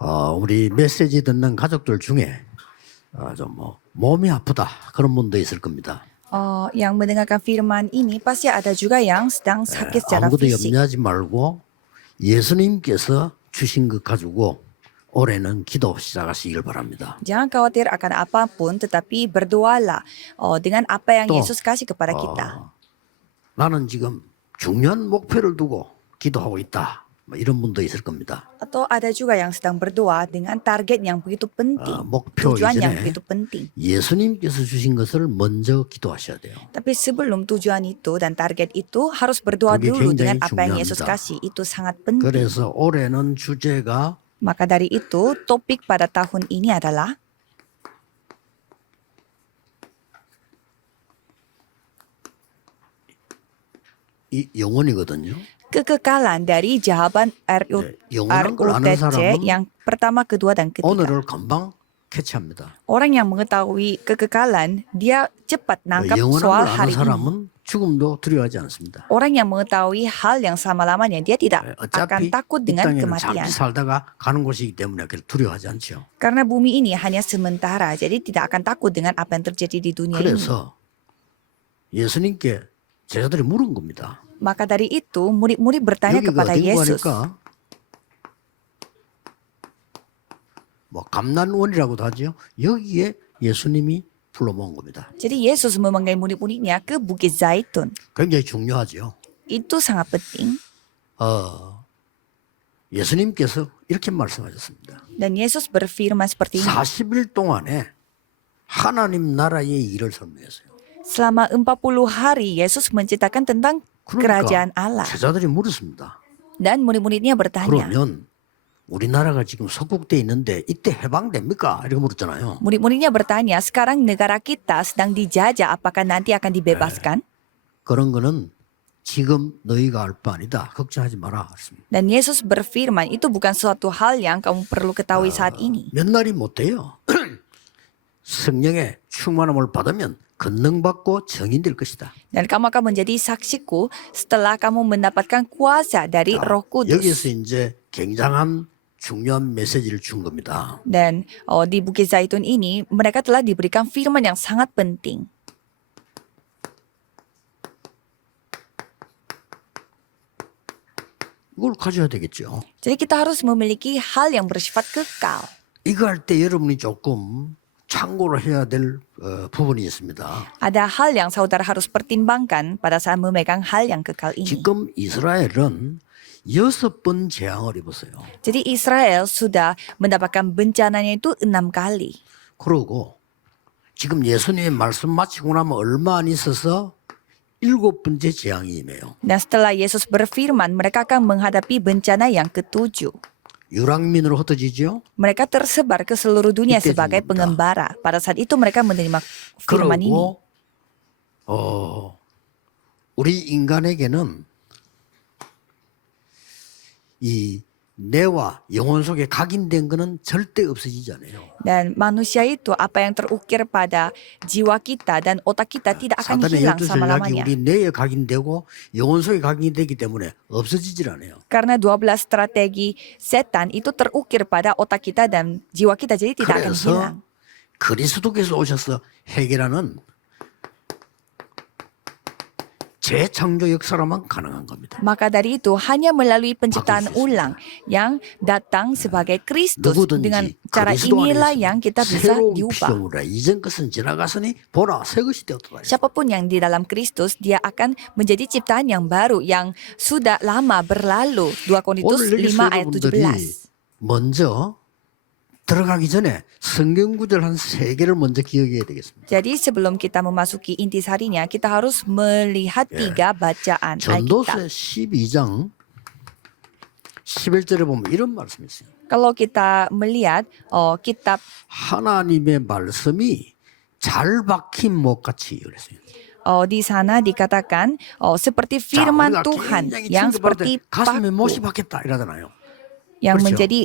우리 메시지 듣는 가족들 중에 좀 몸이 아프다 그런 분도 있을 겁니다. Yang mendengarkan firman ini pasti ada juga yang sedang sakit secara 아무것도 fisik. 염려하지 말고 예수님께서 주신 것 가지고 올해는 기도 시작하시길 바랍니다. Jangan khawatir akan apapun, tetapi berdoalah dengan apa yang 또, Yesus kasih kepada kita. 나는 지금 중요한 목표를 두고 기도하고 있다. 뭐 이런 분도 있을 겁니다. Atau ada juga yang sedang berdoa dengan target yang begitu penting, 목표 tujuan yang 이전에 begitu penting. 예수님께서 주신 것을 먼저 기도하셔야 돼요. Tapi sebelum tujuan itu dan target itu harus berdoa 그게 dulu 굉장히 dengan apa yang Yesus 중요합니다. kasih. Itu sangat penting. 그래서 올해는 주제가 Maka dari itu, topik pada tahun ini adalah 이 영혼이거든요. kekekalan dari jawaban 영원한 걸 아는 RUTC 사람은 yang pertama, kedua, dan ketiga. 오늘을 금방 캐치합니다. Orang yang mengetahui kekekalan, dia cepat nangkap 영원한 soal 걸 hari 아는 ini. 사람은 죽음도 두려워하지 않습니다. Orang yang mengetahui hal yang selama-lamanya, dia tidak akan 어차피 takut 이 dengan 땅에는 kematian. 잠시 살다가 가는 곳이기 때문에 그렇게 두려워하지 않죠. Karena bumi ini hanya sementara, jadi tidak akan takut dengan apa yang terjadi di dunia ini. 그래서 예수님께 제자들이 물은 겁니다. Maka dari itu, murid-murid bertanya 여기가 kepada 어딘가 Yesus. 하니까 뭐 감난원이라고도 하죠. 여기에 예수님이 불러 모은 겁니다. Jadi Yesus memanggil murid-muridnya ke Bukit Zaitun. 굉장히 중요하죠. Itu sangat penting. 예수님께서 이렇게 말씀하셨습니다. Dan Yesus berfirman seperti ini. 40일 동안에 하나님 나라의 일을 설명했어요. Selama 40 hari, Yesus menceritakan tentang kerajaan Allah. 제자들이 물었습니다. Dan murid-muridnya bertanya. 그러면 우리나라가 지금 석국돼 있는데 이때 해방됩니까? 이렇게 물었잖아요. Murid-muridnya bertanya, sekarang negara kita sedang dijajah, apakah nanti akan dibebaskan? 그런 거는 지금 너희가 알 바 아니다. 걱정하지 마라. 그랬습니다. Dan Yesus berfirman, itu bukan suatu hal yang kamu perlu ketahui saat ini. 몇 날이 못 돼요. 성령의 충만함을 받으면 권능받고 정인될 것이다. Dan kamu akan menjadi saksiku setelah kamu mendapatkan kuasa dari Roh Kudus. 여기서 이제 굉장한 중요한 메시지를 준 겁니다. Dan di Bukit Zaitun ini mereka telah diberikan firman yang sangat penting. 이걸 가져야 되겠죠. Jadi kita harus memiliki hal yang bersifat kekal. 이거 할 때 여러분이 조금 참고를 해야 될 부분이 있습니다. Ada hal yang saudara harus pertimbangkan pada saat memegang hal yang kekal ini. 지금 이스라엘은 6번 재앙을 입었어요. Jadi Israel sudah mendapatkan bencananya itu 6 kali. 그러고 지금 예수님의 말씀 마치고 나면 얼마 안 있어서 7번째 재앙이 임해요. Dan setelah Yesus berfirman, mereka akan menghadapi bencana yang ke-7. 유랑민으로 흩어지죠. Mereka tersebar ke seluruh dunia Itu sebagai juga. pengembara. Pada saat itu mereka menerima firman ini. 그리고 우리 인간에게는 이 뇌와 영혼 속에 각인된 거는 절대 없어지지 않아요. Dan manusia itu apa yang terukir pada jiwa kita dan otak kita tidak akan 사단의 hilang 12 전략이 selama-lamanya. 우리 뇌에 각인되고 영혼 속에 각인되기 때문에 없어지질 않아요. Karena 12 strategi setan itu terukir pada otak kita dan jiwa kita, jadi tidak akan hilang. 그래서 그리스도께서 오셔서 해결하는 재창조 역사로만 가능한 겁니다. Maka dari itu hanya melalui penciptaan ulang yang datang sebagai Kristus. Dengan 누구든지 cara 그리스도 inilah 안에서 yang kita bisa 새로운 diubah. 피조물이라 이전 것은 지나갔으니 보라 새 것이 되었다. Siapapun yang di dalam Kristus, dia akan menjadi ciptaan yang baru, yang sudah lama berlalu. 2 Korintus 오늘 여기서 5 ayat 여러분들이 17. 먼저 들어가기 전에 성경 구절 한 3개를 먼저 기억해야 되겠습니다. Jadi sebelum kita memasuki intisarinya, kita harus melihat 3 bacaan 전도서 Alkitab. 12장 11절에 보면 이런 말씀이 있어요. Kalau kita melihat kitab 하나님의 말씀이 잘 박힌 못같이 그랬어요. di sana dikatakan seperti 자, firman 우리가 Tuhan 굉장히 yang 충격받을 때 seperti 가슴에 못이 paku. 박혔다 이러잖아요. Yang 그렇죠. menjadi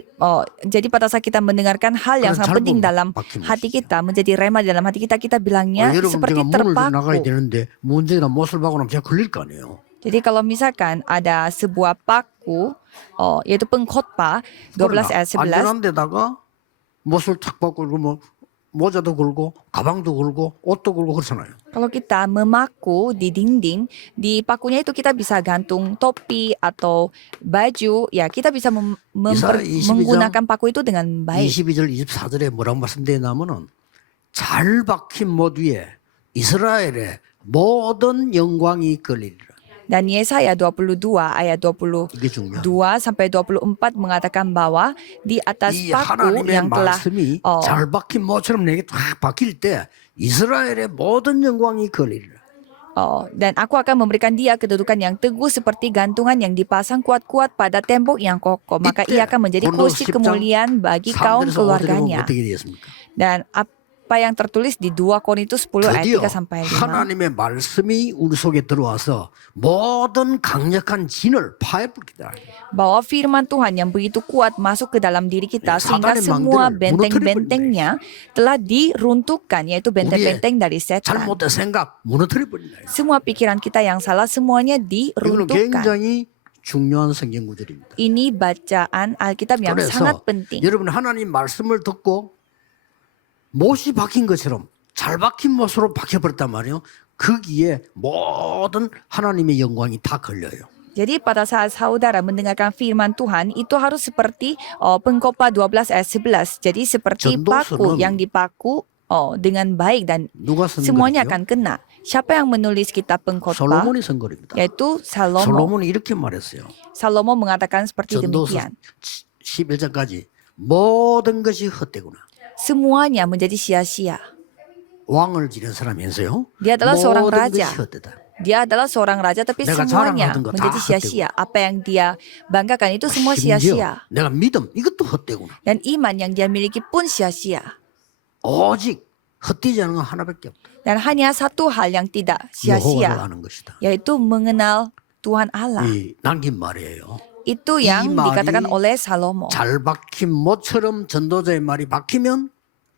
jadi pada saat kita mendengarkan hal yang 그런 sangat penting 짧은 dalam 박힘이 hati 있어요. kita, menjadi rema dalam hati kita, kita bilangnya 여러분 seperti 제가 문을 나가야 terpaku. 되는데 문제나 못을 박고 나면 제가 걸릴 거 아니에요. Jadi kalau misalkan ada sebuah paku, yaitu pengkhotbah 12 ayat 11, 안전한 데다가 못을 탁 받고 뭐 모자도 걸고 가방도 걸고 옷도 걸고 그렇잖아요. kalau kita memaku di dinding, di pakunya itu kita bisa gantung topi atau baju, ya kita bisa 이사야 22장 menggunakan paku itu dengan baik. 22절 24절에 뭐라고 말씀되냐면은 잘 박힌 못 위에 이스라엘의 모든 영광이 걸리리라. Dan Yesaya 22 ayat 22 이게 중요해요. sampai 24 mengatakan bahwa di atas 이 paku 하나님의 yang telah 말씀이 잘 박힌 못처럼 내게 탁 박힐 때 이스라엘의 모든 영광이 걸리리라. dan aku akan memberikan dia kedudukan yang teguh seperti gantungan yang dipasang kuat-kuat pada tembok yang kokoh. Maka ia akan menjadi kursi kemuliaan bagi kaum 3절에서 5절에 보면 keluarganya. 어떻게 되겠습니까? Dan apa yang tertulis di 2 Korintus 10 ayat 드디어 3 sampai 5. 하나님의 말씀이 우리 속에 들어와서 모든 강력한 진을 파해버리다. Bahwa firman Tuhan yang begitu kuat masuk ke dalam diri kita sehingga 사단의 semua 망대를 benteng-bentengnya telah diruntuhkan, yaitu benteng-benteng dari setan. 잘못된 생각 무너뜨려버린다. Semua pikiran kita yang salah semuanya 이거는 diruntuhkan. 굉장히 중요한 성경 구절입니다. Ini bacaan Alkitab yang sangat 그래서 penting. 여러분 하나님 말씀을 듣고 못이 박힌 것처럼 잘 박힌 못으로 박혀버렸단 말이에요. 거기에 모든 하나님의 영광이 다 걸려요. Jadi pada saat saudara mendengarkan firman Tuhan itu harus seperti pengkhotbah 12 ayat 11. Jadi seperti paku yang dipaku dengan baik dan 누가 쓴 semuanya 글이죠? akan kena. Siapa yang menulis kitab pengkhotbah? 솔로몬이 쓴 글입니다. Yaitu Salomo. 솔로몬이 이렇게 말했어요. Salomo mengatakan seperti 전도서 demikian. 11장까지 모든 것이 헛되구나. Semuanya menjadi sia-sia. 왕을 지낸 사람이면서요. Dia adalah seorang 모든 raja. 것이 헛되다. Dia adalah seorang raja tapi 내가 semuanya 자랑하던 거 다 menjadi sia-sia. Apa yang dia banggakan itu semua 심지어 sia-sia. 내가 믿음 이것도 헛되구나. Dan iman yang dia miliki pun sia-sia. 오직 헛되지 않은 건 하나밖에 없다. Dan hanya satu hal yang tidak 여호와를 sia-sia, 아는 것이다. yaitu mengenal Tuhan Allah. 이 남긴 말이에요. Itu yang 이 말이 dikatakan oleh Salomo. 잘 박힌 못처럼 전도자의 말이 박히면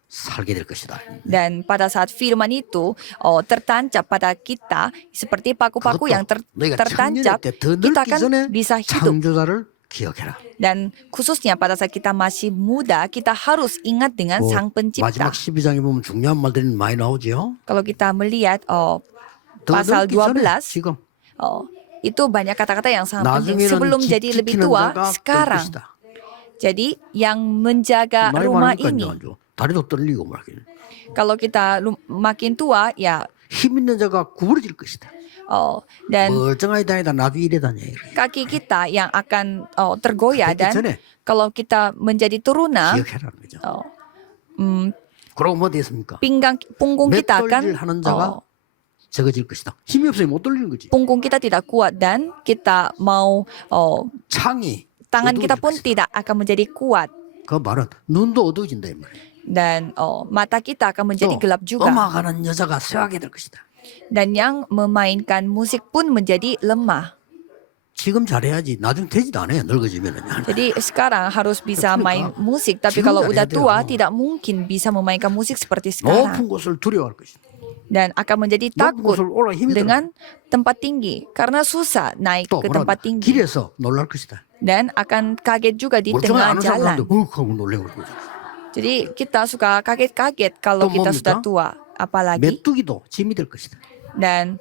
살게 될 것이다. Dan pada saat firman itu tertancap pada kita seperti paku-paku yang 너희가 tertancap, 청년일 때 더 kita 늙기 akan 전에 bisa hidup. 창조자를 기억해라. Dan khususnya pada saat kita masih muda, kita harus ingat dengan 뭐 Sang Pencipta. 마지막 12장에 보면 중요한 말들이 많이 나오죠. Kalau kita melihat 더 pasal 늙기 전에 12, 지금 itu banyak kata-kata yang sangat penting. 나중에는 Sebelum jadi lebih 지키는 tua, 자가 뜰 sekarang. 것이다. Jadi yang menjaga 많이 rumah 말하니까 ini, 이제 다리도 떨리고 말이야. kalau kita makin tua, ya 힘 있는 자가 구부러질 것이다. dan 멀쩡하게 다니다 나도 이래 다녀. kaki kita yang akan tergoyah 그렇기 dan 전에 kalau kita menjadi turuna, 기억해라는 거죠. 그러고 뭐 됐습니까? punggung kita akan 맷돌질 하는 자가 적어질 것이다. 힘이 없으면 못 돌리는 거지. punggung kita tidak kuat dan kita mau 창이 tangan kita 어두워질 pun 것이다. tidak akan menjadi kuat 그 말은 눈도 어두워진다 이 말이야. dan mata kita akan menjadi 또 gelap juga 음악하는 여자가 쇠하게 될 것이다. dan yang memainkan musik pun menjadi lemah. 지금 잘해야지. 나중 되지도 않아요. 늙어지면은. Jadi sekarang harus bisa main musik, tapi 지금 kalau 잘해야 udah tua 돼요. tidak mungkin bisa memainkan musik seperti sekarang 높은 곳을 두려워할 것이다. dan akan menjadi 높은 takut 곳을 올라 힘이 들어. dengan tempat tinggi karena susah naik 또 ke 뭐라 tempat tinggi 길에서 놀랄 것이다. dan akan kaget juga di 멀쩡하게 tengah 아는 jalan. 사람도 하고 놀래고 그러죠. Jadi kita suka kaget-kaget kalau 또 kita 뭡니까? sudah tua, apalagi 메뚜기도 짐이 될 것이다. dan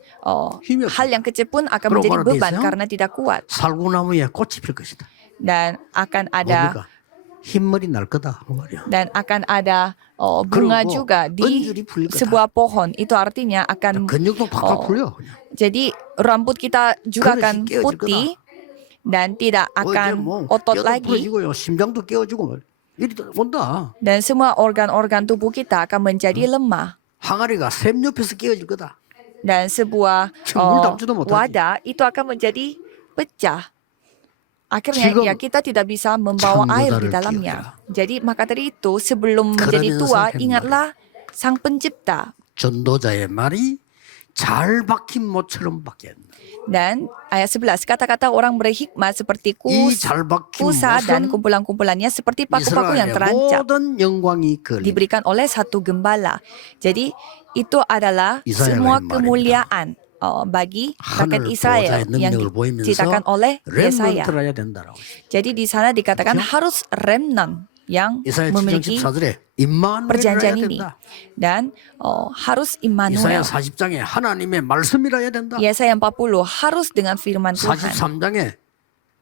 힘이 없어. hal yang kecil pun akan 그럼 menjadi 뭐라 돼 beban 있어요? karena tidak kuat 살구나무에 꽃이 필 것이다. dan akan ada 뭡니까? 흰머리 날 거다 그 말이야. dan akan ada bunga 그리고 juga di 은줄이 풀릴 거다. sebuah pohon. Itu artinya akan 근육도 팍팍 풀려. 그냥. jadi rambut kita juga 그릇이 akan 깨어질 putih dan tidak 이제 akan 뭐 otot 뼈도 lagi 부러지고요. 심장도 깨어지고 말. 이리 온다. dan semua organ-organ tubuh kita akan menjadi lemah. 항아리가 샘 옆에서 깨어질 거다. Dan sebuah 물 담지도 못하지. wadah itu akan menjadi pecah. Akhirnya 지금 ya kita tidak bisa membawa air di 창조자를 dalamnya. Jadi maka dari itu sebelum menjadi 그러면서 tua 한 ingatlah Sang Pencipta. 전도자의 말이 잘 박힌 못처럼 박힌. Dan ayat 11 kata-kata orang berhikmat seperti 이 잘 박힌 kusa dan 못은 kumpulan-kumpulannya seperti paku-paku yang 이스라엘의 terancap 모든 영광이 걸린. diberikan oleh satu gembala. Jadi itu adalah Yesaya semua lain 말입니다. kemuliaan bagi rakyat 하늘 Israel 보호자의 yang 능력을 보이면서 diceritakan oleh Yesaya. 렘넌트를 해야 된다라고. Jadi di sana dikatakan 그렇죠? harus remnant yang 이사야 7장 memiliki 14절에 임마누엘을 해야 perjanjian ini 된다. dan harus 이사야 Immanuel. 40장에 하나님의 말씀이라 해야 된다. Yesaya 40 harus dengan firman Tuhan. 43장에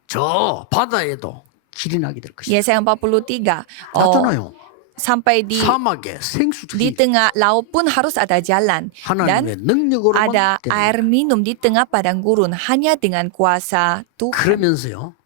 저 바다에도 길이 나게 될 것이다. Yesaya 43 맞잖아요. sampai di 사막에 di 생수들이 tengah laut pun harus ada jalan 하나님의 dan 능력으로만 ada 되는 air minum di tengah padang gurun hanya dengan kuasa Tuhan. 그러면서요.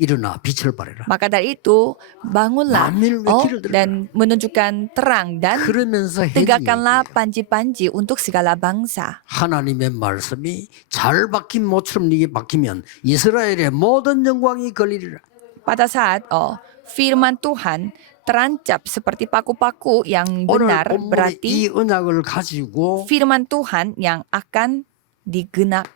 일어나 빛을 발해라. Maka dari itu bangunlah 만민을 위해 길을 들어라. dan menunjukkan terang dan 그러면서 해지 tegakkanlah panji-panji untuk segala bangsa. 하나님의 말씀이 잘 박힌 모처럼 네게 박히면 이스라엘의 모든 영광이 걸리리라. Pada saat firman Tuhan terancap seperti paku-paku yang 오늘 benar, 본문의 berarti 이 언약을 가지고 firman Tuhan yang akan 1장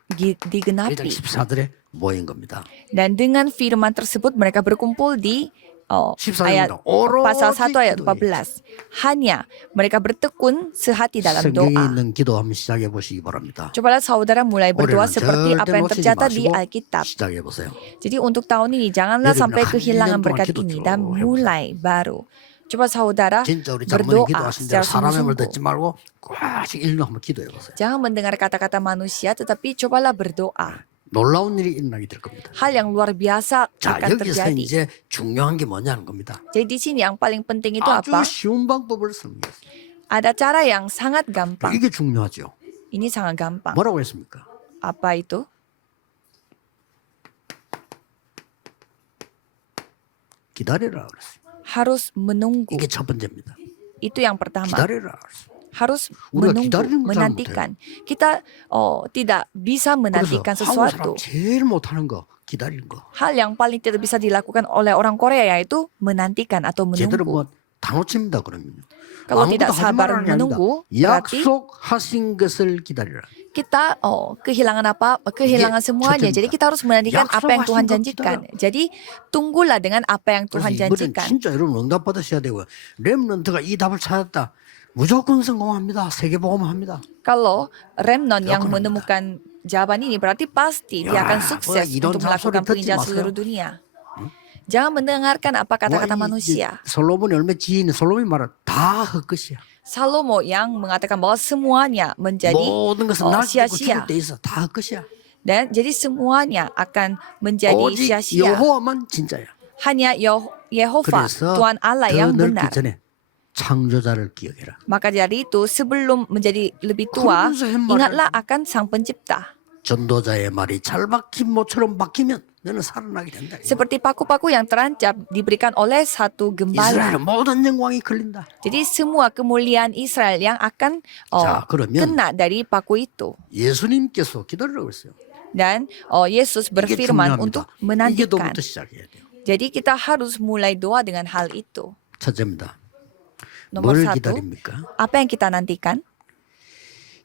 digenapi. 14절에 모인 겁니다. Dan dengan firman tersebut mereka berkumpul di ayat 14절입니다. 오로지 pasal 1 ayat 기도에 14. Hanya mereka bertekun sehati dalam 성경에 doa. 있는 기도 한번 시작해 보시기 바랍니다. Cobalah saudara mulai berdoa 올해는 seperti 절대 apa yang 놓치지 tercatat di 마시고 Alkitab. 시작해 보세요. Jadi untuk tahun ini janganlah 여러분, sampai 한 kehilangan 1년 동안 berkat 기도 ini 쭉 dan 해보세요. mulai baru. Coba saudara 진짜 우리 장모님 berdoa 기도하신 대로 secara 사람의 말 sungguh-sungguh. 듣지 말고 꽉씩 일로 한번 기도해 보세요. Jangan mendengar kata-kata manusia tetapi cobalah berdoa. 놀라운 일이 일어나게 될 겁니다. Hal yang luar biasa 자, akan 여기서 terjadi. 이제 중요한 게 뭐냐는 겁니다. Jadi di sini yang paling penting itu 아주 apa? 쉬운 방법을 설명했어요. Ada cara yang sangat gampang. 이게 중요하죠. Ini sangat gampang. 뭐라고 했습니까? Apa itu? 기다리라 그랬어요. Harus menunggu. 이게 첫 번째입니다. Itu yang pertama. 기다리라 그랬어요. Harus 우리가 menunggu, 기다리는 걸 잘 menantikan. Kita tidak bisa 그래서 menantikan 한국 sesuatu. 사람 제일 못하는 거 기다리는 거. Hal yang paling tidak bisa dilakukan oleh orang Korea yaitu menantikan atau 제대로 menunggu. 뭐다 놓칩니다 그러면. Kalau 아무것도 tidak 하지 sabar 말라는 게 아니다. menunggu, berarti 약속하신 것을 기다리라. kita kehilangan semuanya. 첫째입니다. Jadi kita harus menantikan apa yang Tuhan 약속하신 것 janjikan. Jadi tunggulah dengan apa yang Tuhan 그래서 이번엔 janjikan. 진짜 여러분 응답 받으셔야 되고요. 렘넌트가 이 답을 찾았다. 무조건 성공합니다. 세계복음을 합니다. Kalau remnant yang Dilakukan menemukan jawaban ini berarti pasti dia akan sukses 이런 untuk melakukan 잡소리 듣지 penginjilan 마세요. seluruh dunia. Jangan mendengarkan apa kata-kata manusia. 솔로몬이 얼마 지인 솔로몬이 말은 다 헛것이야. Salomo yang mengatakan bahwa semuanya menjadi 모든 것은 날 죽고 sia-sia. 죽을 때 있어 다 헛것이야. Dan jadi semuanya akan menjadi 오직 sia-sia. 여호와만 진짜야. Hanya Yehova, 그래서 Tuhan Allah 더 yang 넓기 benar. 전에 창조자를 기억해라. Maka dari itu sebelum menjadi lebih tua, 그러면서 한 말을 ingatlah akan Sang Pencipta. 전도자의 말이 잘 박힌 모처럼 박히면 너는 살아나게 된다. Seperti paku-paku yang terancap diberikan oleh satu gembala. 이스라엘의 모든 영광이 걸린다. Jadi semua kemuliaan Israel yang akan 자, 그러면 kena dari paku itu. 예수님께서 기다리라고 했어요. Dan Yesus 이게 berfirman 중요합니다. untuk 이게 menantikan. 너부터 시작해야 돼요. Jadi kita harus mulai doa dengan hal itu. 첫째입니다. Nomor 뭘 satu, 기다립니까? apa yang kita nantikan?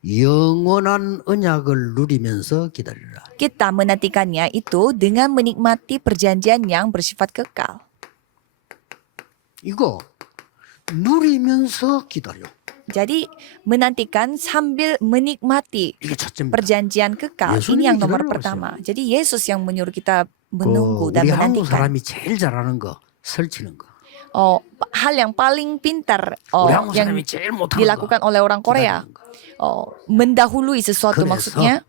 영원한 언약을 누리면서 기다리라. Kita menantikannya itu dengan menikmati perjanjian yang bersifat kekal. 이거 누리면서 기다려. Jadi menantikan sambil menikmati 이게 첫째입니다. perjanjian kekal. 예수님이 Ini yang nomor 기다리라고 pertama. Jadi Yesus yang menyuruh kita menunggu dan 우리 한국 menantikan. 사람이 제일 잘하는 거 설치는 거. Hal yang paling pintar 우리 한국 yang 사람이 제일 못하는 dilakukan 거. oleh orang Korea. 기다리는 거. Mendahului sesuatu 그래서 maksudnya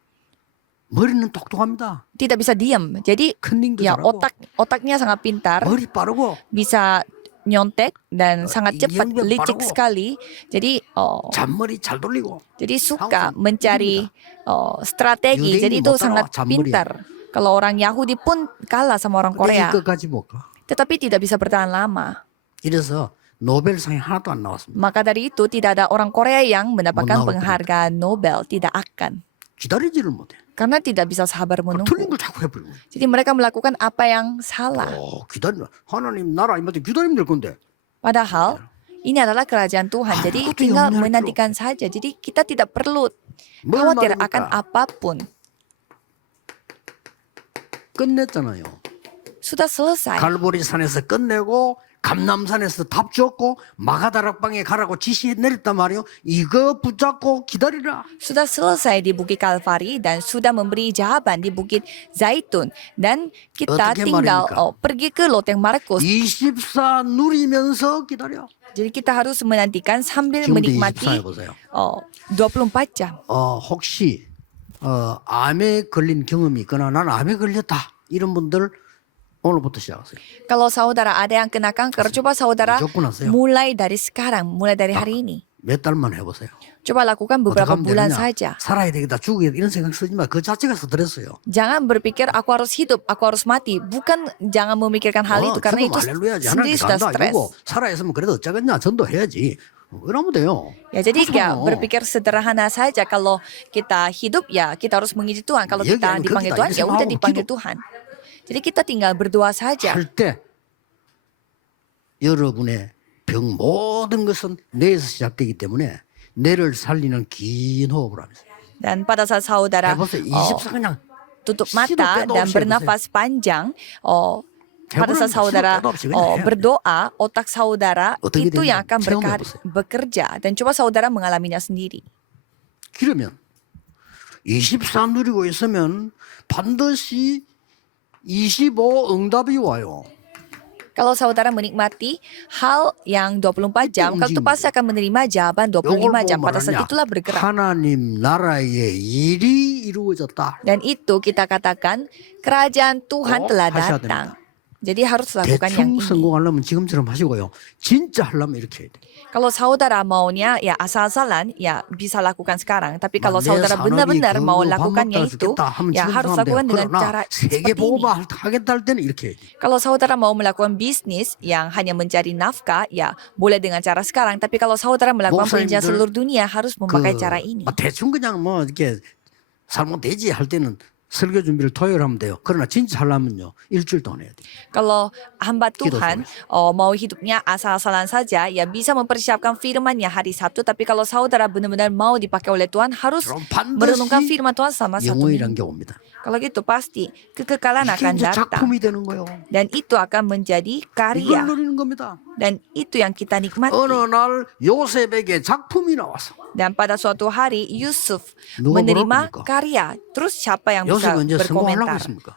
머리는 똑똑합니다. tidak bisa diam. Jadi 컨닝도 ya 잘하고 otaknya sangat pintar, 머리 빠르고 bisa nyontek dan sangat cepat, 이경변 licik 빠르고. sekali. Jadi 잔머리 잘 돌리고 jadi suka 항상 mencari strategi. 유대인이 Jadi itu 못 따라와, sangat 잔머리야. pintar. Kalau orang Yahudi pun kalah sama orang 근데 Korea, 이것까지 못 가. tetapi tidak bisa bertahan lama. 이래서 노벨상이 하나도 안 나왔습니다. Maka dari itu tidak ada orang Korea yang mendapatkan 나올 penghargaan Nobel, tidak akan. 기다리지를 못해. Karena tidak bisa sabar 틀린 menunggu. 걸 자꾸 해버리고. Jadi mereka melakukan apa yang salah. 기다려. 하나님 나라 임할 때 기다리면 될 건데. Padahal ini adalah kerajaan Tuhan. Jadi 아무것도 tinggal 염려할 menantikan saja. Jadi kita tidak perlu 뭘 khawatir 말입니까? akan apapun. 끝냈잖아요. Sudah selesai. 갈보리 산에서 끝내고 감남산에서 답 줬고 마가다락방에 가라고 지시 내렸단 말이에요. 이거 붙잡고 기다리라. Sudah selesai di Bukit Kalvari dan sudah memberi jawaban di Bukit Zaitun dan kita 어떻게 tinggal 말입니까? pergi ke Loteng Markus. 24 누리면서 기다려. Jadi kita harus menantikan sambil 지금도 menikmati 24 해보세요. 24 jam. 혹시 암에 걸린 경험이 있거나 나는 암에 걸렸다 이런 분들 오늘부터 시작하세요. Kalau saudara ada yang kena kanker, coba saudara 무조건 하세요. mulai dari sekarang, mulai dari hari ini. 몇 달만 해보세요. Coba lakukan 어떻게 beberapa 하면 bulan 되느냐? saja. 살아야 되겠다, 죽어야 되겠다 이런 생각 쓰지 마. 그 자체가 스트레스예요. Jangan berpikir aku harus hidup, aku harus mati. Bukan jangan memikirkan hal itu karena itu 할렐루야지. sendiri 하나님 sudah 간다 stres. 이러고 살아있으면 그래도 어쩌겠냐 전도해야지. 그러면 돼요. Ya jadi ya 그렇잖아요. berpikir sederhana saja kalau kita hidup ya kita harus mengizinkan Tuhan. Kalau Ya, kita yang dipanggil kita Tuhan ya udah hago dipanggil hidup. Tuhan. Jadi kita tinggal berdoa saja. 할 때 여러분의 병 모든 것은 뇌에서 시작되기 때문에 뇌를 살리는 긴 호흡을 하면서 Dan pada saat saudara 해보세요. 24 그냥 tutup 시도 mata 때도 dan 없이 bernafas panjang, pada saat 해보라는 saudara 시도 때도 없이 그냥 해야 돼. berdoa, otak saudara 어떻게 itu yang 되는지 akan 체험해보세요. bekerja. Dan coba saudara mengalaminya sendiri. 그러면 24 누리고 있으면 반드시 25 응답이 와요. Kalau saudara menikmati hal yang 24 jam, kalau itu pasti akan menerima jawaban 25 요걸 jam. 보고 Pada saat 말하냐? itulah bergerak. 하나님 나라의 일이 이루어졌다. Dan itu kita katakan kerajaan Tuhan telah 하셔야 datang. Jadi harus lakukan yang 대충 ini. 성공하려면 지금처럼 하시고요. 진짜 하려면 이렇게 해야 돼. Kalau saudara maunya ya asal-asalan ya bisa lakukan sekarang. Tapi kalau 내 saudara 산업이 benar-benar mau 그거 lakukannya 밥 itu 먹다 하면 ya 지금 harus 하면 돼요. lakukan dengan 그러나 cara 세계 seperti ini. 보고만 하겠다 할 때는 이렇게 해야 돼. Kalau saudara mau melakukan bisnis yang hanya mencari nafkah ya boleh dengan cara sekarang. Tapi kalau saudara melakukan 목사님들 pekerjaan seluruh dunia harus memakai cara ini. 대충 그냥 뭐 이렇게 살면 되지 할 때는 설교 준비를 토요일 하면 돼요. 그러나 진짜 하려면요. 일주일 동안 해야 돼. Kalau hamba Gitu, Tuhan mau hidupnya asal-asalan saja, ya bisa mempersiapkan firman-Nya hari Sabtu. Tapi kalau saudara benar-benar mau dipakai oleh Tuhan, harus 그럼 merenungkan 반드시 firman Tuhan selama 1 영원이란 minggu. 게 옵니다. Kalau gitu pasti kekekalan 이게 akan 이제 datang. 작품이 되는 거예요. Dan itu akan menjadi 이걸 karya. 누리는 겁니다. Dan itu yang kita nikmati. 어느 날 요셉에게 작품이 나왔어. Dan pada suatu hari Yusuf 누가 menerima 뭐라고 합니까? karya. Terus siapa yang bisa 요셉은 이제 성공하려고 berkomentar? 했습니까?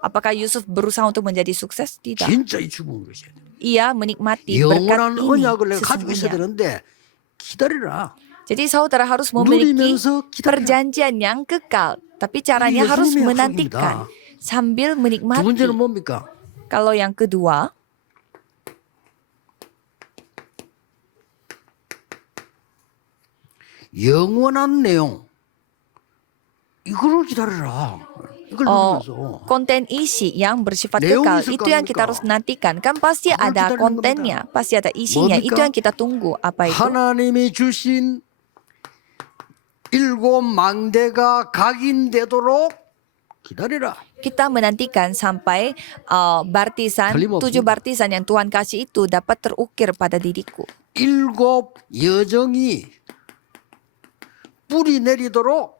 Apakah Yusuf berusaha untuk menjadi sukses? Tidak. 진짜 이 죽음을 주셔야 돼. Ia menikmati berkat 영원한 ini 언약을 내가 가지고 있어야 sesungguhnya. 되는데 기다리라. Jadi saudara harus memiliki 누리면서 기다려. perjanjian yang kekal. Tapi caranya Ini harus 예수님의 menantikan sambil 두 menikmati. 번째는 뭡니까? Kalau yang kedua, 영원한 내용. 이거를 기다려라. 이걸 누리면서. konten isi yang bersifat 내용이 kekal. 있을 Itu 거 yang kita 아닙니까? harus nantikan. Kan pasti 그걸 ada 기다리는 kontennya, pasti ada isinya. 뭡니까? Itu yang kita tunggu. Apa itu? 하나님이 주신 일곱 망대가 각인되도록 기다리라. Kita menantikan sampai bartisan, 틀림없습니다. 7 bartisan yang Tuhan kasih itu dapat terukir pada diriku. 일곱 여정이 뿌리 내리도록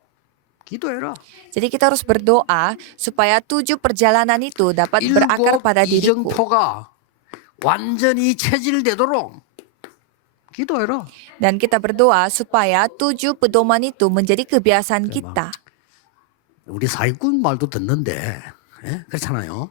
기도해라. Jadi kita harus berdoa supaya 7 perjalanan itu dapat berakar 일곱 pada diriku. 이정표가 완전히 체질되도록 기도해라. Dan kita berdoa supaya 7 pedoman itu menjadi kebiasaan kita. 우리 사기꾼 말도 듣는데 그렇잖아요.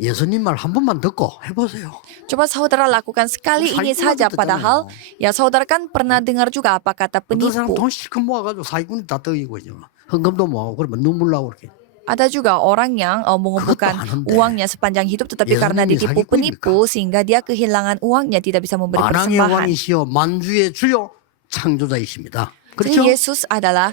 예수님 말 한 번만 듣고 해보세요. Coba saudara lakukan sekali ini saja, padahal ya saudara kan pernah dengar juga apa kata 어떤 사람 penipu. 돈 실컷 모아가지고 사기꾼이 다 떠이고 이제 헌금도 모아고 그러면 눈물 나고 그렇게. Ada juga orang yang mengumpulkan 그것도 아는데. uangnya sepanjang hidup tetapi karena 예수님이 ditipu 사기꾼입니까? penipu sehingga dia kehilangan uangnya, tidak bisa memberi 만왕의 persembahan. 왕이시여 만주의 주여 창조자이십니다. Jadi 그렇죠? Yesus adalah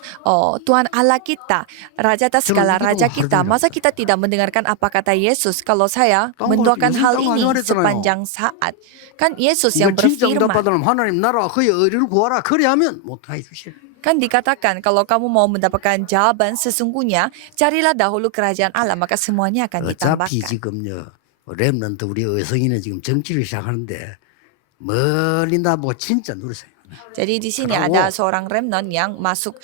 Tuhan Allah kita, Raja atas segala 저는 raja 믿음으로 kita. 하루 Masa kita tidak mendengarkan apa kata Yesus? Kalau saya 딴 mendoakan 거 hal 예수님 ini 딴거 하지 sepanjang saat, kan Yesus 이거 yang 진짜 berfirman. 응답받으려면 하나님 나라와 그의 의를 구하라. 그래야면 못하게 주실. Kan dikatakan kalau kamu mau mendapatkan jawaban sesungguhnya, carilah dahulu kerajaan Allah, maka semuanya akan 어차피 ditambahkan. 지금요 렘넌트 우리 의성이는 지금 정치를 시작하는데 멀리 나보고 진짜 누르세요. Jadi di sini Kenapa? ada seorang remnon yang masuk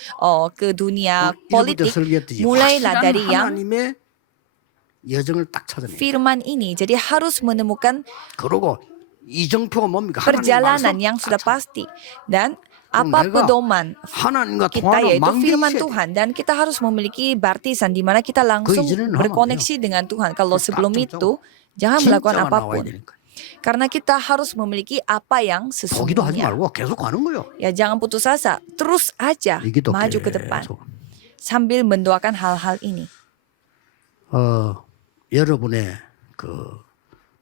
ke dunia 일부터 politik. 설계했듯이 mulailah 확실한 dari yang 하나님의 여정을 딱 찾아내. firman ini. Jadi harus menemukan 그러고 이정표가 뭡니까? 하나님 perjalanan 말씀. yang sudah pasti. Dan 그럼 apa 내가 pedoman 하나님과 kita 통하는 yaitu 만경이 firman 있어야 돼. Tuhan, dan kita harus memiliki baptisan di mana kita langsung 이전에는 하면 안 berkoneksi dengan Tuhan. Kalau 그 sebelum 딱 itu jangan melakukan 진짜가 나와야 apapun, 되니까. karena kita harus memiliki apa yang 포기도 하지 sesungguhnya. 말고 계속 가는 거예요. Ya jangan putus asa, terus aja 이게 또 maju ke depan 계속. sambil mendoakan hal-hal ini. 여러분의 그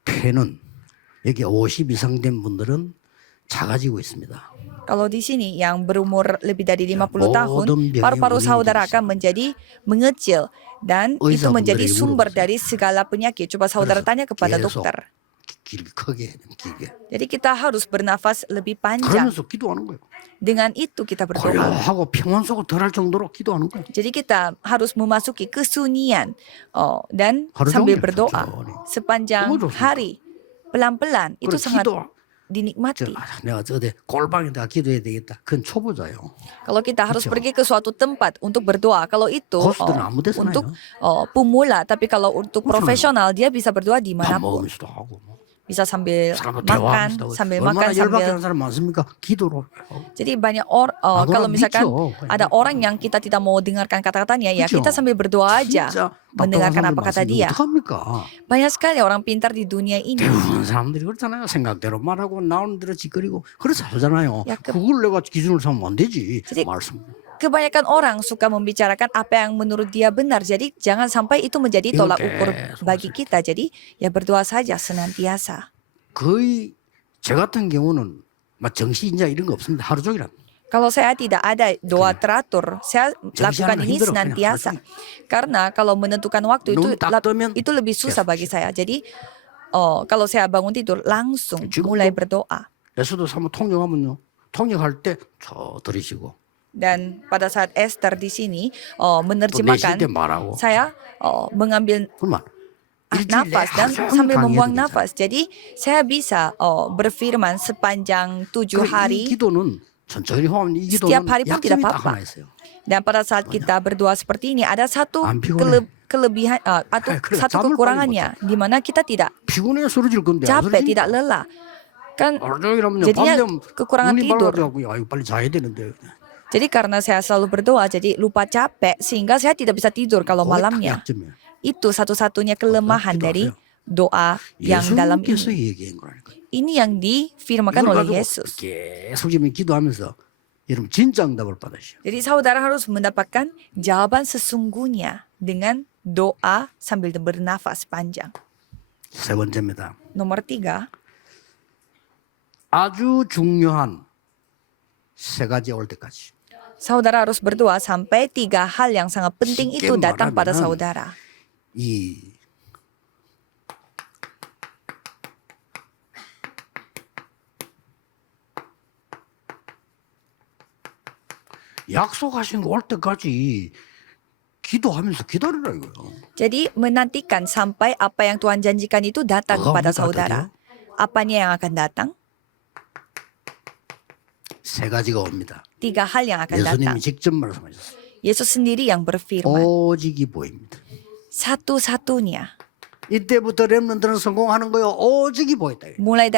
폐는 여기 50 이상 된 분들은 작아지고 있습니다. Kalau di sini yang berumur lebih dari 50 Ya, tahun, 모든 병의 paru-paru 원인이 saudara 되기 akan menjadi mengecil dan itu menjadi 의사분들에게 sumber 물어보세요. dari segala penyakit. Coba saudara 그래서 tanya kepada 계속 dokter. 길게 크게 해야 돼요, 길게. Jadi kita harus bernafas lebih panjang. 그러면서 기도하는 거예요. Dengan itu kita berdoa. 고요하고 평안 속으로 들어갈 정도로 기도하는 거예요. Jadi kita harus memasuki kesunyian dan 하루 sambil 종일 berdoa 천천히. sepanjang 너무 좋습니다. hari. Pelan-pelan itu 그리고 sangat 기도 dinikmati. 내가 어디 골방에다 기도해야 되겠다. 그건 초보자요. Kalau kita harus 그렇죠. pergi ke suatu tempat untuk berdoa, kalau itu 고수들은 아무 데서나 untuk 해요. pemula, tapi kalau untuk 그렇잖아요. profesional dia bisa berdoa 밥 dimanapun. 먹으면서도 하고 뭐. Bisa sambil 사람들 makan, 대화하면서도 하고. sambil 얼마나 makan, sambil. 열받게 하는 사람 많습니까? 기도로. Jadi banyak 그럼 kalau misalkan 미쳐. ada orang yang kita tidak mau dengarkan kata-katanya, ya 그렇죠. kita sambil berdoa aja 진짜 mendengarkan 답답한 apa kata 사람들 dia. 많습니다. 어떡합니까? Banyak sekali orang pintar di dunia ini. 대부분 사람들이 그렇잖아요. 생각대로 말하고 나오는 대로 짓거리고 그래서 하잖아요. 야, 그걸 내가 기준으로 삼으면 안 되지. jadi- 말씀. Kebanyakan orang suka membicarakan apa yang menurut dia benar. Jadi jangan sampai itu menjadi 이거 tolak ukur 계속 bagi kita. Jadi ya berdoa saja senantiasa. 거의 저 같은 경우는 막 정시인자 이런 거 없습니다. 하루 종일 합니다. Kalau saya tidak ada doa teratur, saya lakukan 하면 ini 힘들어, 그냥 senantiasa. 하루 Karena kalau menentukan waktu itu 눈 딱 뜨면 itu lebih susah bagi saya. Jadi kalau saya bangun tidur langsung 지금도- mulai berdoa. 에스더 한번 통역하면요. 통역할 때 저 들으시고 Dan pada saat Esther di sini 또 내쉴 menerjemahkan, 때 말하고 saya mengambil 그러면 nafas dan 하루 종일 sambil membuang 강의해도 nafas. Jadi saya bisa berfirman sepanjang 7 이 hari. 기도는 천천히 하면 이 Setiap 기도는 hari pun tidak 약점이 딱 apa-apa. 하나 있어요. Dan pada saat kita berdoa seperti ini ada satu 안 피곤해. kelebihan atau 그래, satu 잠을 kekurangannya di mana kita tidak 피곤해 쓰러질 건데 안 capek, tidak 쓰러지니까. lelah. Kan 하루 종일 하면 jadinya 밤 되면 kekurangan 눈이 tidur. 밝아져갖고 아유 빨리 자야 되는데 Jadi karena saya selalu berdoa jadi lupa capek sehingga saya tidak bisa tidur kalau 그게 딱 malamnya. 약점이야. Itu satu-satunya kelemahan dari doa yang dalam 예수님께서 ini. 얘기한 거라니까. Ini yang difirmakan 이걸 oleh 가지고 Yesus. 계속 지금 기도하면서 여러분 진짜 응답을 받으시오. Jadi saudara harus mendapatkan jawaban sesungguhnya dengan doa sambil bernafas panjang. 세 번째입니다. Nomor 3, 아주 중요한 세 가지 올 때까지. saudara harus berdoa sampai 3 hal yang sangat penting 쉽게 itu datang pada 말하면은 saudara. 이 약속하신 거 올 때까지 기도하면서 기다리라 이거요. Jadi menantikan sampai apa yang Tuhan janjikan itu datang Oh, kepada minta saudara. Apanya yang akan datang? 세 가지가 옵니다. 3 hal yang akan datang. 예수님이 직접 말씀하셨어요. Yesus sendiri yang berfirman. 오직이 보입니다. Satu-satunya. 이때부터 렘넌트는 성공하는 거요. 오직이 보였다. Mulai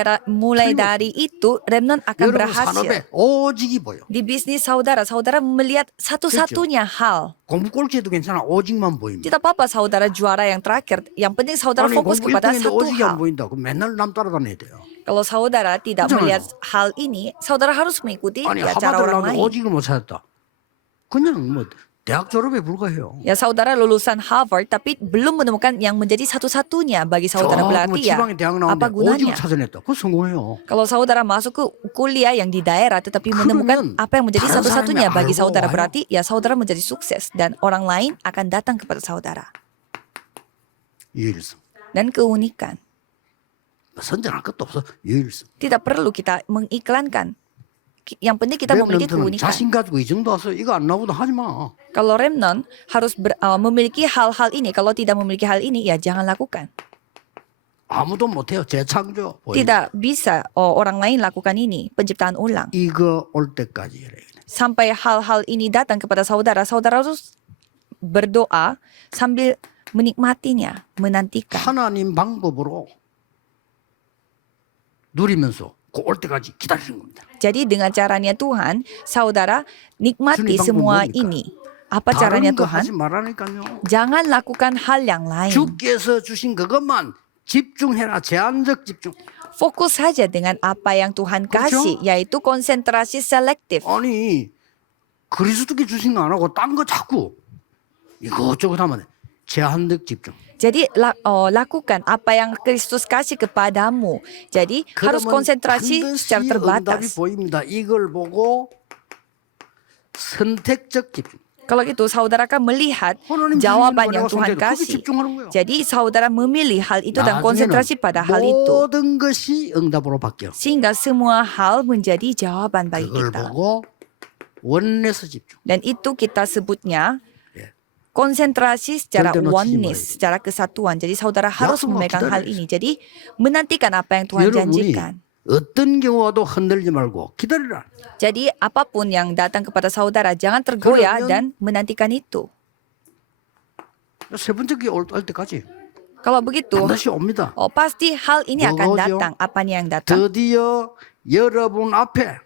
dari itu remnant akan 여러분 berhasil. 산업에 오직이 보여. Di bisnis saudara, saudara melihat satu-satunya hal. 공부 꼴찌도 괜찮아. 오직만 보입니다. Tidak apa-apa saudara juara yang terakhir. Yang penting saudara 아니 fokus 공부 kepada 1등인데 satu 오직이 안 hal. 보인다. 그럼 맨날 남 따라다녀야 돼요. Kalau saudara tidak 그렇잖아요. melihat hal ini, saudara harus mengikuti 아니 cara 하버드를 orang 나오는데 lain. 오직을 못 찾았다. 그냥 뭐 대학 졸업에 불과해요. Ya saudara lulusan Harvard tapi belum menemukan yang menjadi satu-satunya bagi saudara, 뭐 berarti ya 지방에 대학 apa 나오는데 오직을 gunanya? 찾아냈다. 그거 성공해요. Kalau saudara masuk ke kuliah yang di daerah tetapi menemukan 그러면 apa yang menjadi 다른 satu-satunya 사람이 bagi 알고 saudara, 와요. berarti ya saudara menjadi sukses dan orang lain akan datang kepada saudara. 유일성. Dan keunikan. 선전할 것도 없어. 유일성. Tidak perlu kita mengiklankan. Yang penting kita memiliki 렘넌트는 keunikan. 자신 가지고 이 정도 와서 이거 안 나오도 하지 마. Kalau remnant harus memiliki hal-hal ini. Kalau tidak memiliki hal ini, ya jangan lakukan. 아무도 못해요. 재창조. Tidak bisa orang lain lakukan ini, penciptaan ulang. 이거 올 때까지 해라. Sampai hal-hal ini datang kepada saudara, saudara harus berdoa sambil menikmatinya, menantikan. 하나님 방법으로 누리면서 그 올 때까지 기다리는 겁니다. Jadi dengan caranya Tuhan, saudara nikmati 주님 semua 방법은 뭡니까? ini. Apa caranya 다른 거 하지 Tuhan? 말라니까요. Jangan lakukan hal yang lain. 주께서 주신 그것만 집중해라. 제한적 집중. Fokus saja dengan apa yang Tuhan kasih, yaitu konsentrasi selektif. 아니 그리스도께 주신 거 안 하고 딴 거 자꾸 이것저것 하면 제한적 집중. Jadi lakukan apa yang Kristus kasih kepadamu. Jadi harus 그러면 konsentrasi secara 반드시 응답이 terbatas. 보입니다. 이걸 보고 선택적 집중. Kalau gitu saudara akan melihat 하나님 jawaban 주시는 yang 거라고 Tuhan 선택. 그게 kasih. 집중하는 거예요. Jadi saudara memilih hal itu dan 나중에는 konsentrasi pada hal itu. 모든 것이 응답으로 바뀌어. Sehingga semua hal menjadi jawaban bagi 그걸 kita. 보고 원내서 집중. Dan itu kita sebutnya 예. konsentrasi secara 절대 놓치지 oneness, 말아요. secara kesatuan. Jadi saudara harus 약속만 memegang hal 기다려야죠. ini. Jadi menantikan apa yang Tuhan 여러분이 janjikan. 어떤 경우와도 흔들지 말고 기다리라. Jadi apapun yang datang kepada saudara jangan tergoyah 그러면- dan menantikan itu. 세 번째 기회 올 때까지 Kalau begitu, 반드시 옵니다. pasti hal ini akan 뭐가죠? datang. Apanya yang datang? 드디어 여러분 앞에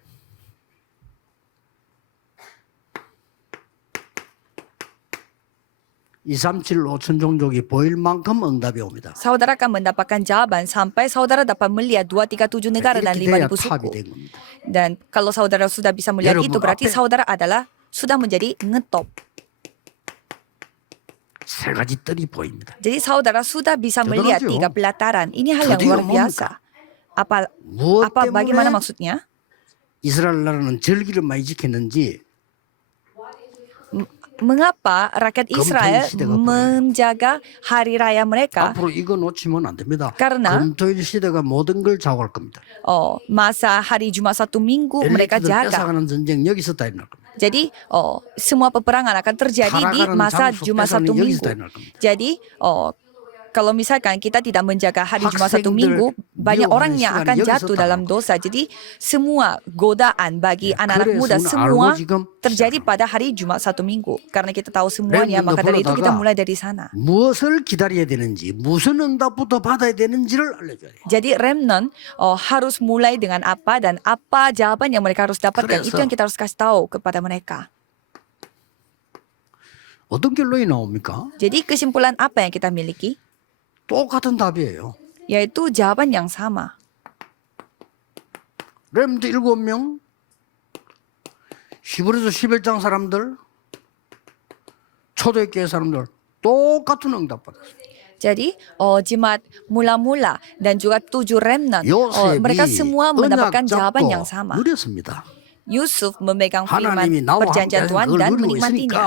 237 5천 종족이 보일 만큼 응답이 옵니다. Saudara akan mendapatkan jawaban sampai saudara dapat melihat 237 negara dan 이렇게 돼야 5.000 탑이 suku. 된 겁니다. Dan kalau saudara sudah bisa melihat 여러분 itu berarti 앞에- saudara adalah sudah menjadi ngetop. 세 가지 뜰이 보입니다. Jadi saudara sudah bisa melihat 대단하죠? 3 pelataran. Ini hal yang 드디어 luar biasa. Apa 무엇 bagaimana 때문에 maksudnya? 이스라엘 나라는 절기를 많이 지켰는지 Mengapa rakyat Israel 시대가 보여요. menjaga hari raya mereka? 앞으로 이거 놓치면 안 됩니다. Karena- 금토일 시대가 모든 걸 좌우할 겁니다. Masa hari Jumat 1 minggu mereka 엘리트들 jaga. 뺏어가는 전쟁 여기서 다 일어날 겁니다. Jadi semua peperangan akan terjadi di 살아가는 masa 장소 Jumat 1 뺏어가는 여기서 minggu. 다 일어날 겁니다. Jadi kalau misalkan kita tidak menjaga hari Jumat 1 학생들 minggu, banyak 미워하는 orang yang 시간이 akan 여기서 jatuh dalam 당하고. dosa. Jadi semua godaan bagi anak-anak 그래서 muda 오늘 semua 알고 지금 terjadi pada hari Jumat 1 minggu. Karena kita tahu semuanya, 랩런도 maka dari itu kita 불러다가 mulai dari sana. 무엇을 기다려야 되는지 무슨 응답부터 받아야 되는지를 알려줘야 돼요. Jadi remnant harus mulai dengan apa dan apa jawaban yang mereka harus dapatkan. 그래서- Itu yang kita harus kasih tahu kepada mereka. 어떤 결론이 나옵니까? Jadi kesimpulan apa yang kita miliki? 똑같은 답이에요. Yaitu jawaban yang sama. 렘드 7명 히브리서 11장 사람들 초대교회 사람들 똑같은 응답 받았어요. Jadi jemaat mula-mula dan juga 7 remnant, 요셉이 mereka semua mendapatkan 언약 jawaban 잡고 yang sama. 누렸습니다. Yusuf memegang 하나님이 firman 나와 perjanjian 함께 Tuhan 그걸 dan 누리고 menikmatinya. 있으니까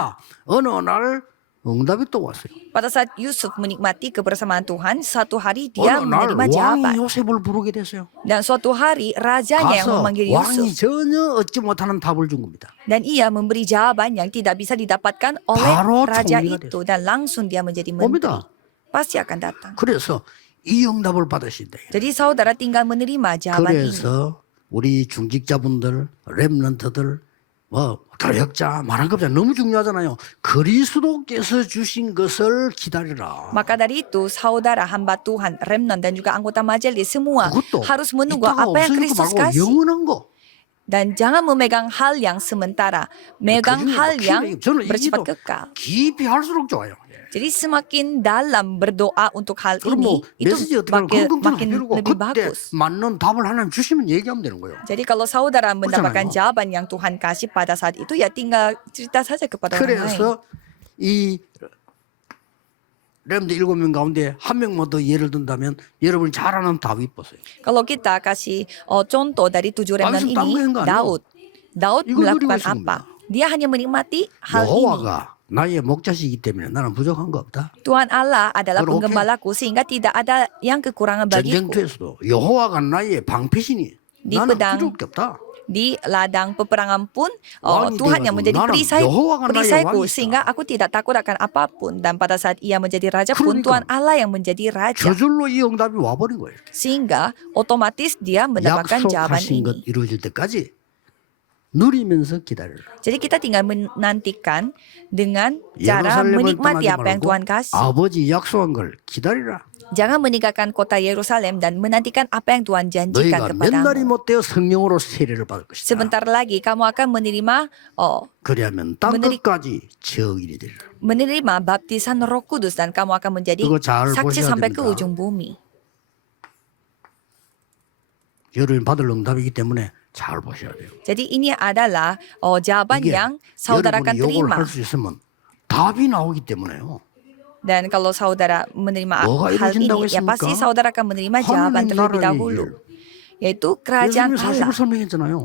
어느 날 응답이 또 왔어요. Pada saat Yusuf menikmati kebersamaan Tuhan, satu hari dia 어느 날 menerima jawaban. 왕이 요셉을 부르게 됐어요. Dan suatu hari rajanya yang 가서 memanggil 왕이 Yusuf. 전혀 얻지 못하는 답을 준 겁니다. Dan ia memberi jawaban yang tidak bisa didapatkan oleh 바로 raja 총리가 itu. Dan langsung dia menjadi menteri. 옵니다. Pasti akan datang. 그래서 이 응답을 받으신대요. Jadi saudara tinggal menerima jawaban ini. 그래서 우리 중직자분들, 렘넌트들, 교역자, 말한급자 너무 중요하잖아요. 그리스도께서 주신 것을 기다리라. Maka dari itu, saudara hamba Tuhan, remnant dan juga anggota majelis semua 그것도 harus menunggu 이따가 apa yang 없어질 거 Kristus 말고 kasih. 영원한 거. Dan jangan memegang hal yang sementara, megang 그중에 hal yang 저는 이 bersifat 기도 kekal. 깊이 할수록 좋아요. Jadi semakin dalam berdoa untuk hal 그럼 ini, 뭐 itu 메시지 어떻게 하면 makin 긍정적으로 lebih 그때 bagus. 맞는 답을 하나님 주시면 얘기하면 되는 거예요. Jadi kalau saudara mendapatkan 그렇잖아요. jawaban yang Tuhan kasih pada saat itu, ya tinggal cerita saja kepada orang lain. 그래서 이 렘드 7명 가운데 한 명만 더 예를 든다면 여러분이 잘 아는 다윗 보세요. Kalau kita kasih contoh dari 7 remnant Langsung ini, tangguhin nggak? Daud. Daud 이걸 melakukan 누리고 있는 apa? Dia hanya menikmati hal ini. 여호와가 나의 목자시기 때문에 나는 부족한 거 없다. Tuhan Allah adalah 그럼 penggembalaku sehingga tidak ada yang kekurangan bagiku. 전쟁터에서도 여호와가 나의 방패시니 Di 나는 pedang 부족할 게 없다. Di ladang peperangan pun 왕이 Tuhan yang 돼가지고 menjadi 나는 여호와가 나의 perisaiku 왕이다. sehingga aku tidak takut akan apapun. Dan pada saat ia menjadi raja pun 그러니까 Tuhan Allah yang menjadi raja. 저절로 이 응답이 와버린 거예요. Sehingga otomatis dia mendapatkan jawaban 약속하신 것 ini. 이루어질 때까지 누리면서 기다려라. Jadi kita tinggal menantikan dengan cara 예루살렘을 menikmati 떠나지 apa yang 말고 Tuhan kasih. 아버지 약속한 걸 기다리라. Jangan meninggalkan kota Yerusalem dan menantikan apa yang Tuhan janjikan 너희가 몇 날이 kepadamu. 못되어 성령으로 세례를 받을 것이다. Sebentar lagi kamu akan 그리하면 땅 menerima- 끝까지 저일이 되리라. menerima baptisan Roh Kudus dan kamu akan menjadi 그거 잘 saksi 보셔야 sampai ke 됩니다. ujung bumi. 여러분이 받을 응답이기 때문에 잘 보셔야 돼요. Jadi ini adalah jawaban 이게 yang saudara akan 여러분이 요걸 terima. 할 수 있으면 답이 나오기 때문에요. Dan kalau saudara menerima 뭐가 hal ini, 이루어진다고 ya pasti 했습니까? saudara akan menerima jawaban 하나님 terlebih 나라의 dahulu, 일. yaitu kerajaan 예수님이 Allah. 40을 설명했잖아요.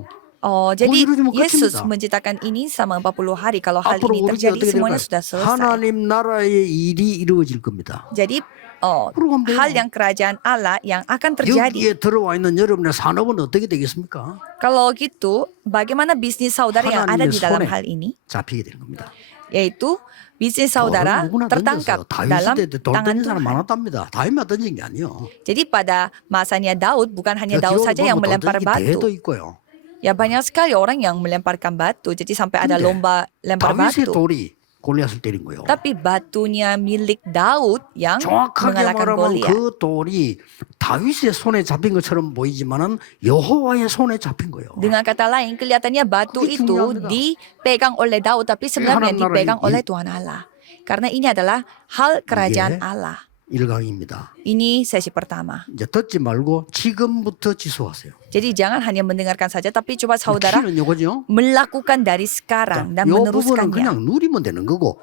Jadi 이루어지면 Yesus 끝입니다. menciptakan ini selama 40 hari. Kalau hal 앞으로 ini 우리 terjadi, 어떻게 semuanya 될까요? sudah selesai. 하나님 나라의 일이 이루어질 겁니다. Jadi 앞으로 가면 돼요. hal yang kerajaan Allah yang akan terjadi. 여기에 들어와 있는 여러분의 산업은 어떻게 되겠습니까? Kalau gitu, bagaimana bisnis saudara yang ada di dalam 하나님의 hal ini? 잡히게 되는 겁니다. Yaitu bisnis saudara 누구나 tertangkap 던졌어요. 다윗 dalam 시대 때 돈 tangan 던진 사람 Tuhan. 많았답니다. 다윗만 던진 게 아니요. Jadi pada masanya Daud, bukan hanya 그 Daud 기록을 saja yang 보면 돈 melempar 던진 대회도 batu. 있고요. Ya banyak sekali orang yang melemparkan batu. Jadi sampai ada 근데 lomba lempar 다윗의 batu. 돌이 골리앗을 때린 거예요. Tapi batunya milik Daud yang 정확하게 mengalahkan 말하면 Goliat. 그 돌이 다윗의 손에 잡힌 것처럼 보이지만은 여호와의 손에 잡힌 거예요. Dengan kata lain, kelihatannya batu 그게 itu 중요합니다. dipegang oleh Daud, tapi sebenarnya 하나님 나라의 dipegang 일. oleh Tuhan Allah. Karena ini adalah hal kerajaan 이게 Allah. 1강입니다. Ini sesi pertama. 이제 듣지 말고 지금부터 지수하세요. Jadi jangan hanya mendengarkan saja, tapi coba saudara 키는 이거죠. melakukan dari sekarang dan 이 부분은 meneruskannya. 그냥 누리면 되는 거고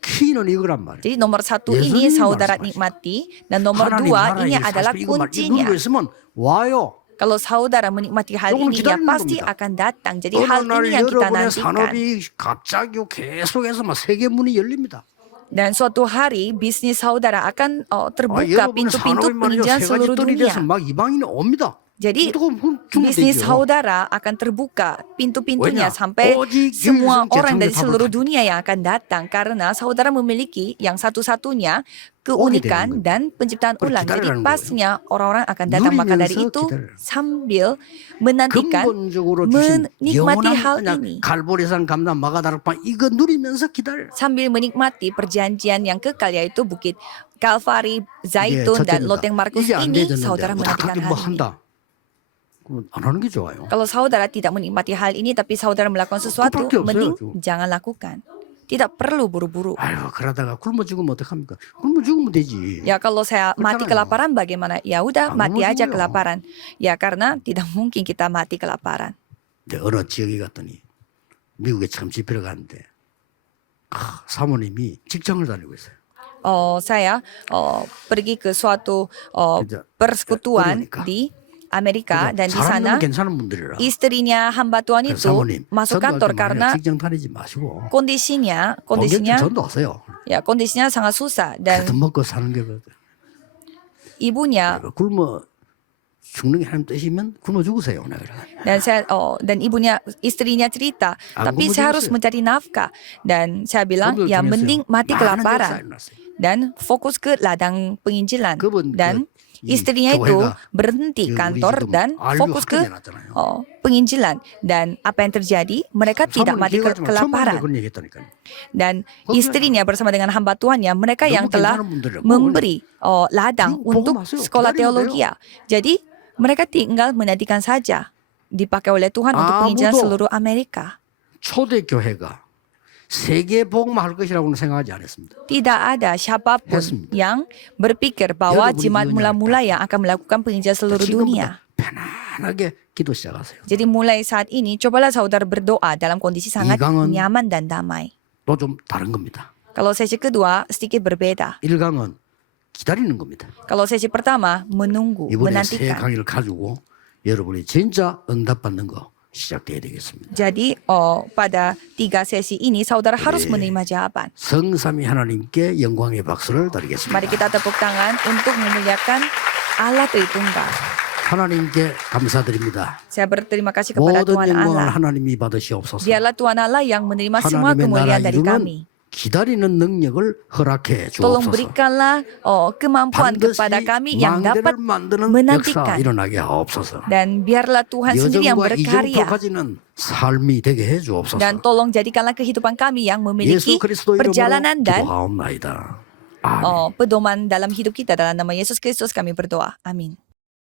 키는 이거란 말이에요. Jadi nomor satu 예수님이 ini saudara 말씀하시죠. nikmati, dan nomor 하나님 dua 나라의 ini 일, adalah 40 이거 말 kuncinya. 누리고 있으면 와요. Kalau saudara menikmati hal 조금 ini, ya 기다리는 pasti 겁니다. akan datang. Jadi 어느 hal 날 ini yang kita 여러분의 nantikan. 산업이 갑자기 계속해서 막 세계 문이 열립니다. Dan suatu hari bisnis saudara akan terbuka 여러분의 pintu-pintu 산업이 말이죠. penginjilan 세 가지 seluruh 뜰이 dunia. 돼서 막 이방인이 옵니다. Jadi 이거 주면 bisnis 되죠. saudara akan terbuka pintu-pintunya 왜냐? sampai 오직 semua 예수님 orang dari 재창조의 seluruh 답을 dunia yang akan datang karena saudara memiliki yang satu-satunya 되는 keunikan 거예요. dan penciptaan 그걸 ulang. Jadi 기다리라는 pastinya orang-orang akan datang. Maka dari 누리면서 itu 기다려요. sambil menantikan 근본적으로 주신 menikmati 영원한 hal 그냥 ini. 갈보리산 감람 마가다락방 이거 누리면서 기다려. Sambil menikmati perjanjian yang kekal yaitu Bukit Kalvari, Zaitun, dan Loteng Markus 이게 안 ini 되졌는데 saudara menantikan 뭐 hal ini. 한다. 그럼 안 하는 게 좋아요. Kalau saudara tidak menikmati hal ini tapi saudara melakukan sesuatu, 그밖에 없어요, mending 지금. jangan lakukan. Tidak perlu buru-buru. 아유 그러다가 굶어 죽으면 어떡합니까? 굶어 죽으면 되지. Ya kalau saya mati 그렇잖아요. kelaparan bagaimana? Ya udah 안 mati aja 굶어 죽어요. kelaparan. Ya karena tidak mungkin kita mati kelaparan. 근데 어느 지역에 갔더니 미국에 처음 집회를 갔는데 사모님이 직장을 다니고 있어요. Saya pergi ke suatu 진짜 persekutuan 어려우니까. di Amerika dan di 사람들은 sana 괜찮은 분들이라. istrinya hamba Tuhan 그래서 itu 사모님 masuk 전도할 kantor 때 karena 만약 직장 다니지 마시고 kondisinya 본격적으로 전도하세요. ya kondisinya sangat susah dan 그래도 먹고 사는 게 ibunya 굶어 죽는 게 하나님 뜻이면 굶어 죽으세요. 내가 그래. dan ibunya istrinya cerita, 안 tapi 굶어 saya harus 죽었어요. mencari nafkah dan saya bilang 전도를 ya 통해서요. mending mati 많은 kelaparan 역사가 일어났어요. dan fokus ke ladang penginjilan 그분 dan 이 istrinya itu 교회가 berhenti 우리 kantor 지금 dan 알고 fokus ke 학교내놨잖아요. penginjilan dan apa yang terjadi mereka tidak 사모님 mati 기억하지만 처음 kelaparan 그런 얘기했다니까요. dan 거기가 istrinya bersama dengan hamba tuannya mereka yang 너무 telah 괜찮은 분들이라고. memberi ladang 이거 보고 untuk 마세요. sekolah 기다리면 teologi. Jadi mereka tinggal menantikan saja dipakai oleh Tuhan untuk penginjilan 아무도 seluruh Amerika. 초대교회가 세계 복음화 할 것이라고는 생각하지 않았습니다. Tidak ada siapapun 했습니다. yang berpikir bahwa 여러분이 jemaat 이혼을 mula-mula yang akan melakukan penginjilan seluruh 지금부터 dunia. 편안하게 기도 시작하세요. Jadi mulai saat ini cobalah saudara berdoa dalam kondisi sangat 이강은 nyaman dan damai. 또 좀 다른 겁니다. Kalau sesi kedua sedikit berbeda. 1강은 기다리는 겁니다. Kalau sesi pertama menunggu, 이번에 새 menantikan. 강의를 가지고 여러분이 진짜 응답받는 거 시작돼야 되겠습니다. Jadi pada 3 sesi ini saudara harus menerima jawaban. 성삼위 하나님께 영광의 박수를 드리겠습니다. Mari kita tepuk tangan untuk memuliakan Allah Tritunggal. 하나님께 감사드립니다. Saya berterima kasih kepada 모든 Tuhan 영광을 Allah. 하나님이 받으시옵소서. Biarlah Tuhan Allah yang menerima semua 하나님의 나라 kemuliaan dari kami. 이루는 기다리는 능력을 허락해 Tolong 주옵소서. berikanlah kemampuan 반드시 kepada kami yang 망대를 dapat 만드는 menantikan. 역사 일어나게 하옵소서. dan biarlah Tuhan sendiri yang 여정과 berkarya. 이정토까지는 삶이 되게 해 주옵소서. Dan tolong jadikanlah kehidupan kami yang 예수 memiliki 그리스도 이름으로 perjalanan dan 기도하옵나이다. 아멘. pedoman dalam hidup kita dalam nama Yesus Kristus kami berdoa. Amin.